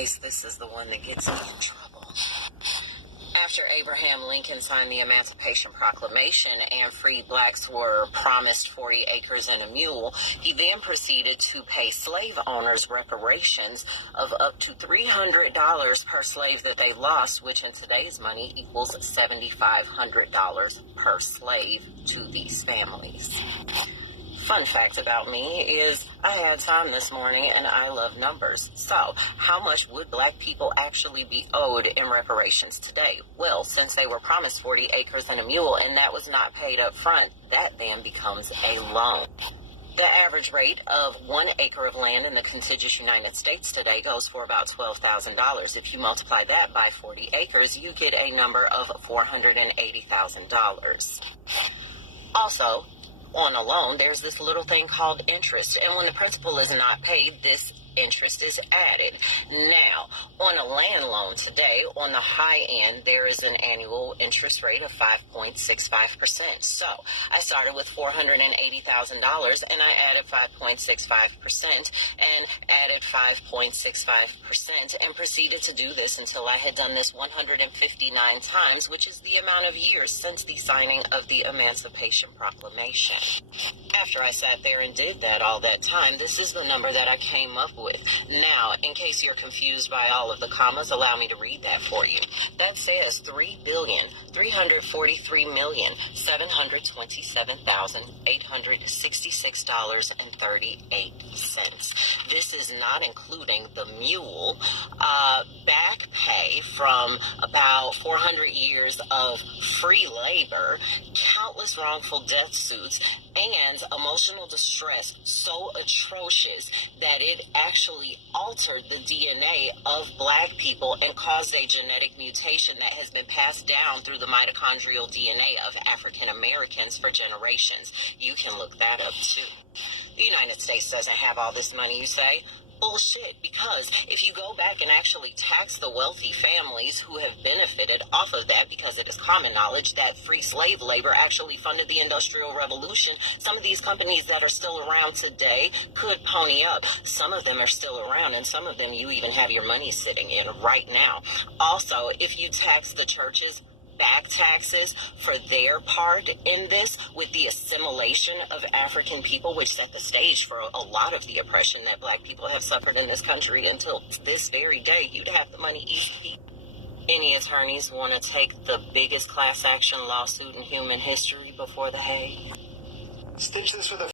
case this is the one that gets me in trouble. After Abraham Lincoln signed the Emancipation Proclamation and free blacks were promised 40 acres and a mule, he then proceeded to pay slave owners reparations of up to $300 per slave that they lost, which in today's money equals $7,500 per slave to these families. Fun fact about me is I had time this morning and I love numbers. So how much would black people actually be owed in reparations today? Well, since they were promised 40 acres and a mule and that was not paid up front, that then becomes a loan. The average rate of 1 acre of land in the contiguous United States today goes for about $12,000. If you multiply that by 40 acres, you get a number of $480,000. Also, on a loan, there's this little thing called interest, and when the principal is not paid, this interest is added. Now, on a land loan today, on the high end, there is an annual interest rate of 5.65%. So I started with $480,000 and I added 5.65% and added 5.65% and proceeded to do this until I had done this 159 times, which is the amount of years since the signing of the Emancipation Proclamation. After I sat there and did that all that time, this is the number that I came up with. Now, in case you're confused by all of the commas, allow me to read that for you. That says $3,343,727,866.38. This is not including the mule, back pay from about 400 years of free labor, countless wrongful death suits, and emotional distress so atrocious that it actually altered the DNA of black people and caused a genetic mutation that has been passed down through the mitochondrial DNA of African Americans for generations. You can look that up too. The United States doesn't have all this money, you say? Bullshit, because if you go back and actually tax the wealthy families who have benefited off of that, because it is common knowledge that free slave labor actually funded the Industrial Revolution, some of these companies that are still around today could pony up. Some of them are still around, and some of them you even have your money sitting in right now. Also, if you tax the churches, back taxes for their part in this with the assimilation of African people, which set the stage for a lot of the oppression that black people have suffered in this country until this very day, you'd have the money easy. Any attorneys want to take the biggest class action lawsuit in human history before the Hague? Stitch this with a